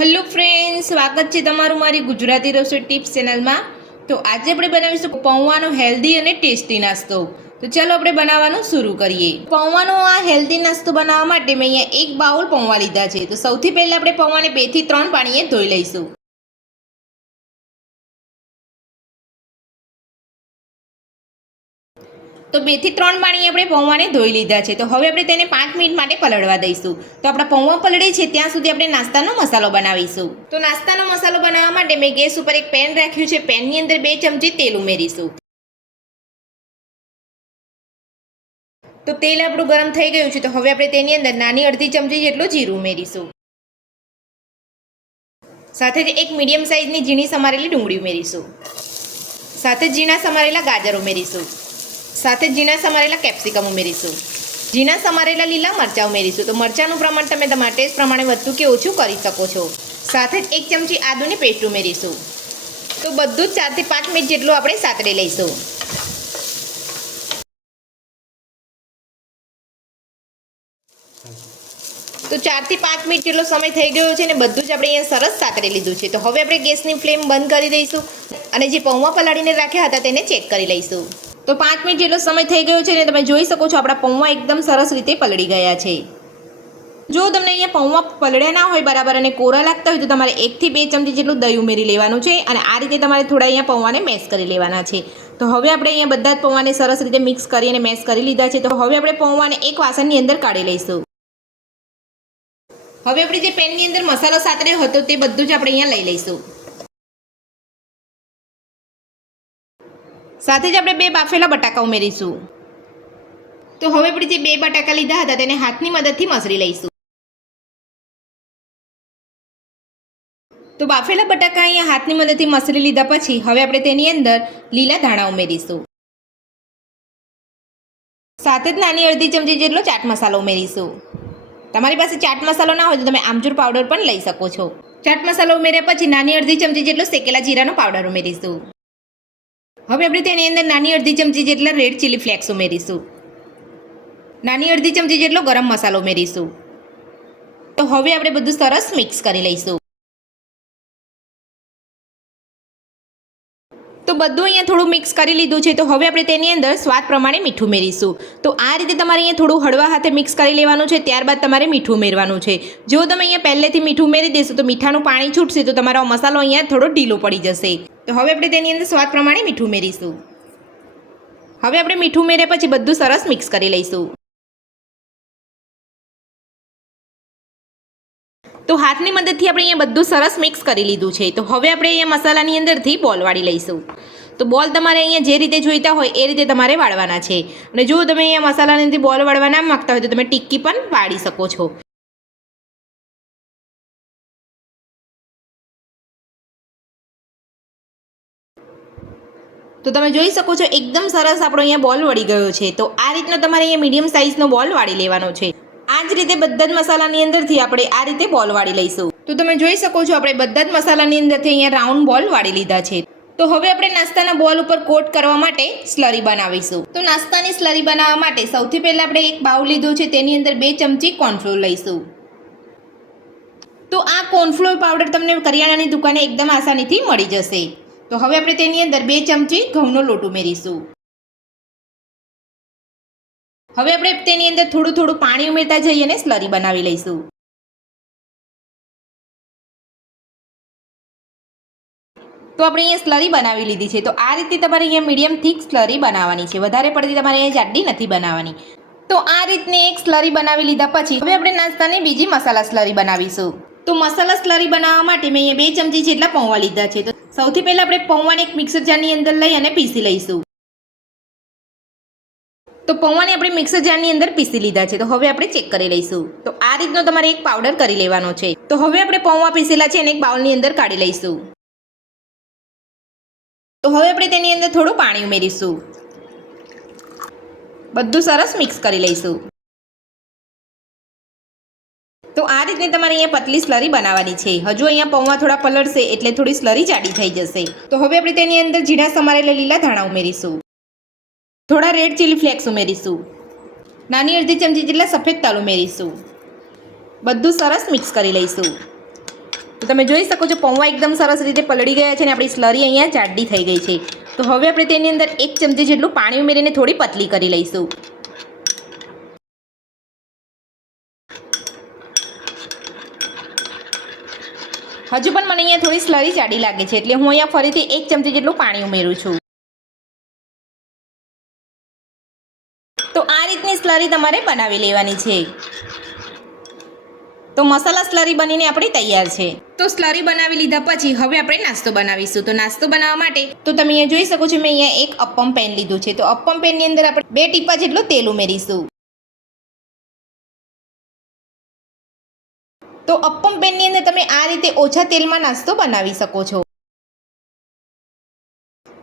Hello friends, સ્વાગત છે તમારું મારી ગુજરાતી રસોઈ ટિપ્સ ચેનલમાં। તો આજે આપણે બનાવીશું પૌવાનો હેલ્ધી અને ટેસ્ટી નાસ્તો। તો ચાલો આપણે બનાવવાનું શરૂ કરીએ। પૌવાનો આ હેલ્ધી નાસ્તો બનાવવા માટે મેં અહીંયા એક બાઉલ પૌવા લીધા છે। તો સૌથી પહેલાં આપણે પૌવાને 2 થી 3 પાણીએ ધોઈ લઈશું। તો 2 થી 3 પાણી આપણે પૌવાને ધોઈ લીધા છે। તો હવે આપણે તેને 5 મિનિટ માટે પલળવા દઈશું। તો આપણા પૌવા પલળે છે ત્યાં સુધી આપણે નાસ્તાનો મસાલો બનાવીશું। તો નાસ્તાનો મસાલો બનાવવા માટે મેં ગેસ ઉપર એક પેન રાખ્યું છે। પેનની અંદર 2 ચમચી તેલ ઉમેરીશું। તો તેલ આપણું ગરમ થઈ ગયું છે। તો હવે આપણે તેની અંદર નાની અડધી ચમચી જેટલું જીરું ઉમેરીશું। સાથે જ એક મીડિયમ સાઇઝની ઝીણી સમારેલી ડુંગળી ઉમેરીશું। સાથે જ ઝીણા સમારેલા ગાજર ઉમેરીશું। સાથે જ ઝીણા સમારેલા કેપ્સિકમ ઉમેરીશું। ઝીણા સમારેલા લીલા મરચાં ઉમેરીશું। તો મરચાંનું પ્રમાણ તમે તમારા ટેસ્ટ પ્રમાણે વધતું કે ઓછું કરી શકો છો। સાથે જ 1 ચમચી આદુની પેસ્ટ ઉમેરીશું। તો બધું જ 4 થી 5 મિનિટ જેટલું આપણે સાતળી લઈશું। તો 4 થી 5 મિનિટ જેટલો સમય થઈ ગયો છે ને બધું જ આપણે અહીંયા સરસ સાતળી લીધું છે। તો હવે આપણે ગેસની ફ્લેમ બંધ કરી દઈશું અને જે પૌવા પલાળીને રાખ્યા હતા તેને ચેક કરી લઈશું। તો 5 મિનિટ જેટલો સમય થઈ ગયો છે ને તમે જોઈ શકો છો આપણા પૌવા એકદમ સરસ રીતે પલળી ગયા છે। જો તમને અહીંયા પૌવા પલળ્યા ના હોય બરાબર અને કોરા લાગતા હોય તો તમારે 1 થી 2 ચમચી જેટલું દહીં ઉમેરી લેવાનું છે અને આ રીતે તમારે થોડા અહીંયા પૌવાને મેશ કરી લેવાના છે। તો હવે આપણે અહીંયા બધા જ પૌવાને સરસ રીતે મિક્સ કરી અને મેશ કરી લીધા છે। તો હવે આપણે પૌવાને એક વાસણની અંદર કાઢી લઈશું। હવે આપણે જે પેનની અંદર મસાલો સાતળ્યો હતો તે બધું જ આપણે અહીંયા લઈ લઈશું। સાથે જ આપણે 2 બાફેલા બટાકા ઉમેરીશું। તો હવે આપણે જે 2 બટાકા લીધા હતા તેને હાથની મદદથી મસળી લઈશું। તો બાફેલા બટાકા અહીંયા હાથની મદદથી મસળી લીધા પછી હવે આપણે તેની અંદર લીલા ધાણા ઉમેરીશું। સાથે જ નાની અડધી ચમચી જેટલો ચાટ મસાલો ઉમેરીશું। તમારી પાસે ચાટ મસાલો ના હોય તો તમે આમચૂર પાવડર પણ લઈ શકો છો। ચાટ મસાલો ઉમેર્યા પછી નાની અડધી ચમચી જેટલો શેકેલા જીરાનો પાવડર ઉમેરીશું। હવે આપણે તેની અંદર નાની અડધી ચમચી જેટલા રેડ ચીલી ફ્લેક્સ ઉમેરીશું। નાની અડધી ચમચી જેટલો ગરમ મસાલો ઉમેરીશું। તો હવે આપણે બધું સરસ મિક્સ કરી લઈશું। તો બધું અહીંયા થોડું મિક્સ કરી લીધું છે। તો હવે આપણે તેની અંદર સ્વાદ પ્રમાણે મીઠું ઉમેરીશું। તો આ રીતે તમારે અહીંયા થોડું હળવા હાથે મિક્સ કરી લેવાનું છે, ત્યારબાદ તમારે મીઠું ઉમેરવાનું છે। જો તમે અહીંયા પહેલેથી મીઠું ઉમેરી દેશો તો મીઠાનું પાણી છૂટશે તો તમારો મસાલો અહીંયા થોડો ઢીલો પડી જશે। તો હવે આપણે તેની અંદર સ્વાદ પ્રમાણે મીઠું ઉમેરીશું। હવે આપણે મીઠું ઉમેર્યા પછી બધું સરસ મિક્સ કરી લઈશું। તો હાથની મદદથી આપણે અહીંયા બધું સરસ મિક્સ કરી લીધું છે। તો હવે આપણે અહીંયા મસાલાની અંદરથી બોલ વાળી લઈશું। તો બોલ તમારે અહીંયા જે રીતે જોઈતા હોય એ રીતે તમારે વાળવાના છે અને જો તમે અહીંયા મસાલાની અંદર બોલ વાળવા ના માંગતા હોય તો તમે ટિક્કી પણ વાળી શકો છો। તો તમે જોઈ શકો છો એકદમ સરસ આપણો અહીંયા બોલ વળી ગયો છે। તો આ રીતનો તમારે અહીંયા મીડિયમ સાઇઝનો બોલ વાળી લેવાનો છે। આ જ રીતે બધા જ મસાલાની અંદરથી આપણે આ રીતે બોલ વાળી લઈશું। તો તમે જોઈ શકો છો આપણે બધા જ મસાલાની અંદરથી અહીંયા રાઉન્ડ બોલ વાળી લીધા છે। તો હવે આપણે નાસ્તાના બોલ ઉપર કોટ કરવા માટે સ્લરી બનાવીશું। તો નાસ્તાની સ્લરી બનાવવા માટે સૌથી પહેલાં આપણે એક બાઉલ લીધું છે, તેની અંદર 2 ચમચી કોર્નફ્લોર લઈશું। તો આ કોર્નફ્લોર પાવડર તમને કરિયાણાની દુકાને એકદમ આસાનીથી મળી જશે। તો હવે આપણે તેની અંદર 2 ચમચી ઘઉંનો લોટ ઉમેરીશું। હવે આપણે તેની અંદર થોડું થોડું પાણી ઉમેરતા જઈએ અને સ્લરી બનાવી લઈશું। તો આપણે અહીંયા સ્લરી બનાવી લીધી છે। તો આ રીતે તમારે અહીંયા મીડિયમ થીક સ્લરી બનાવવાની છે, વધારે પડતી તમારે અહીંયા જાડી નથી બનાવવાની। તો આ રીતની એક સ્લરી બનાવી લીધા પછી હવે આપણે નાસ્તાની બીજી મસાલા સ્લરી બનાવીશું। તો મસાલા સ્લરી બનાવવા માટે મેં અહીંયા 2 ચમચી જેટલા પૌવા લીધા છે। તો સૌથી પહેલાં આપણે પૌવાને એક મિક્સર જારની અંદર લઈ અને પીસી લઈશું। તો પૌવાને આપણે મિક્સર જારની અંદર પીસી લીધા છે। તો હવે આપણે ચેક કરી લઈશું। તો આ રીતનો તમારે એક પાવડર કરી લેવાનો છે। તો હવે આપણે પૌવા પીસેલા છે એને એક બાઉલની અંદર કાઢી લઈશું। તો હવે આપણે તેની અંદર થોડું પાણી ઉમેરીશું। બધું સરસ મિક્સ કરી લઈશું। તો આ રીતે તમારે અહીંયા પતલી સ્લરી બનાવવાની છે। હજુ અહીંયા પૌવા થોડા પલળશે એટલે થોડી સ્લરી જાડી થઈ જશે। તો હવે આપણે તેની અંદર ઝીણા સમારેલા લીલા ધાણા ઉમેરીશું। થોડા રેડ ચીલી ફ્લેક્સ ઉમેરીશું। નાની અડધી ચમચી જેટલા સફેદ તલ ઉમેરીશું। બધું સરસ મિક્સ કરી લઈશું। તો તમે જોઈ શકો છો પૌવા એકદમ સરસ રીતે પલળી ગયા છે અને આપણી સ્લરી અહીંયા જાડી થઈ ગઈ છે. તો હવે આપણે તેની અંદર 1 ચમચી જેટલું પાણી ઉમેરીને થોડી પતલી કરી લઈશું. હજુ પણ મને અહીંયા થોડી સ્લરી જાડી લાગે છે એટલે હું અહીંયા ફરીથી 1 ચમચી જેટલું પાણી ઉમેરું છું. તો આ રીતની સ્લરી તમારે બનાવી લેવાની છે. તો મસાલા સ્લરી બનીને આપણી તૈયાર છે. તો સ્લરી બનાવી લીધા પછી હવે આપણે નાસ્તો બનાવીશું. તો નાસ્તો બનાવવા માટે તો તમે અહીંયા જોઈ શકો છો મેં અહીંયા એક અપ્પમ પેન લીધું છે. તો અપ્પમ પેનની અંદર આપણે 2 ટીપા જેટલું તેલ ઉમેરીશું. તો અપ્પમ પેનની અંદર તમે આ રીતે ઓછા તેલમાં નાસ્તો બનાવી શકો છો.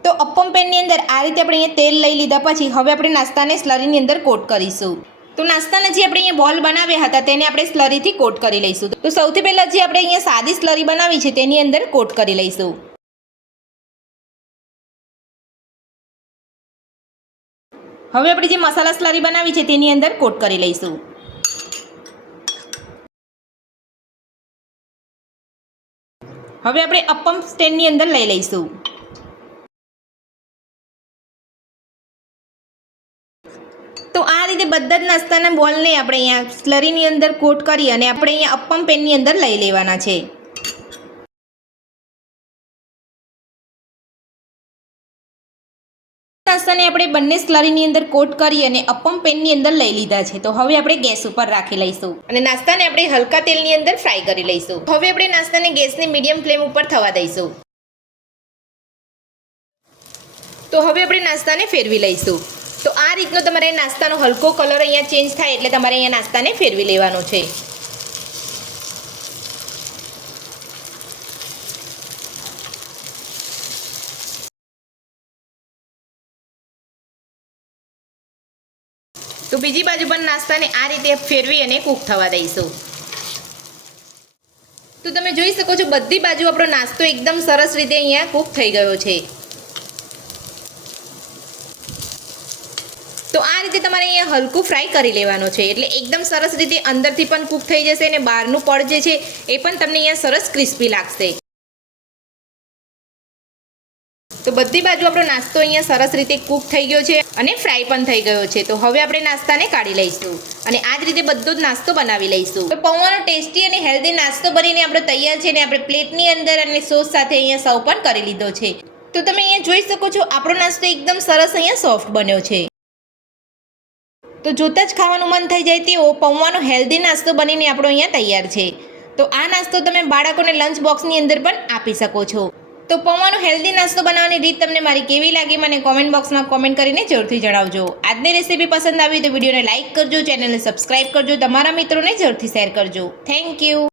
તો અપ્પમ પેનની અંદર આ રીતે આપણે અહીંયા તેલ લઈ લીધા પછી હવે આપણે નાસ્તાને સ્લરીની અંદર કોટ કરીશું. તો નાસ્તાના જે આપણે અહીંયા બોલ બનાવ્યા હતા તેને આપણે સ્લરીથી કોટ કરી લઈશું. તો સૌથી પહેલાં જે આપણે અહીંયા સાદી સ્લરી બનાવી છે તેની અંદર કોટ કરી લઈશું. હવે આપણે જે મસાલા સ્લરી બનાવી છે તેની અંદર કોટ કરી લઈશું. હવે આપણે અપ્પમ સ્ટેન્ડની અંદર લઈ લઈશું. તો આ રીતે બધા જ નાસ્તાના બોલને આપણે અહીંયા સ્લરીની અંદર કોટ કરી અને આપણે અહીંયા અપ્પમ પેનની અંદર લઈ લેવાના છે. નાસ્તાને આપણે બંને સ્લરીની અંદર કોટ કરી અને અપ્પમ પેનની અંદર લઈ લીધા છે. તો હવે આપણે ગેસ ઉપર રાખી લઈશું અને નાસ્તાને આપણે હલકા તેલની અંદર ફ્રાય કરી લઈશું. હવે આપણે નાસ્તાને ગેસની મીડિયમ ફ્લેમ ઉપર થવા દઈશું. તો હવે આપણે નાસ્તાને ફેરવી લઈશું. તો આ રીતનો તમારે નાસ્તાનો હલકો કલર અહીંયા ચેન્જ થાય એટલે તમારે અહીંયા નાસ્તાને ફેરવી લેવાનો છે. તો બીજી બાજુ પણ નાસ્તાને આ રીતે ફેરવી અને કૂક થવા દઈશું. તો તમે જોઈ શકો છો બધી બાજુ આપણો નાસ્તો એકદમ સરસ રીતે અહીંયા કૂક થઈ ગયો છે. તો આ રીતે તમારે અહીંયા હલકું ફ્રાય કરી લેવાનો છે એટલે એકદમ સરસ રીતે અંદરથી પણ કૂક થઈ જશે અને બહારનું પડ જે છે એ પણ તમને અહીંયા સરસ ક્રિસ્પી લાગશે. તો બધી બાજુ આપણો નાસ્તો અહીંયા સરસ રીતે કૂક થઈ ગયો છે અને ફ્રાય પણ થઈ ગયો છે. તો હવે આપણે નાસ્તાને કાઢી લઈશું અને આ જ રીતે બધો જ નાસ્તો બનાવી લઈશું. તો પૌવાનો ટેસ્ટી અને હેલ્ધી નાસ્તો બનીને આપણો તૈયાર છે અને આપણે પ્લેટની અંદર અને સોસ સાથે અહીંયા સર્વ પણ કરી લીધો છે. તો તમે અહીંયા જોઈ શકો છો આપણો નાસ્તો એકદમ સરસ અહીંયા સોફ્ટ બન્યો છે. તો જોતાં જ ખાવાનું મન થઈ જાય તેવો પૌવાનો હેલ્ધી નાસ્તો બનીને આપણો અહીંયા તૈયાર છે. તો આ નાસ્તો તમે બાળકોને લંચ બોક્સની અંદર પણ આપી શકો છો. તો પૌવાનો હેલ્ધી નાસ્તો બનાવવાની રીત તમને મારી કેવી લાગી મને કોમેન્ટ બોક્સમાં કોમેન્ટ કરીને જરૂરથી જણાવજો. આજની રેસીપી પસંદ આવી તો વિડીયોને લાઇક કરજો, ચેનલને સબસ્ક્રાઇબ કરજો, તમારા મિત્રોને જરૂરથી શેર કરજો. Thank you.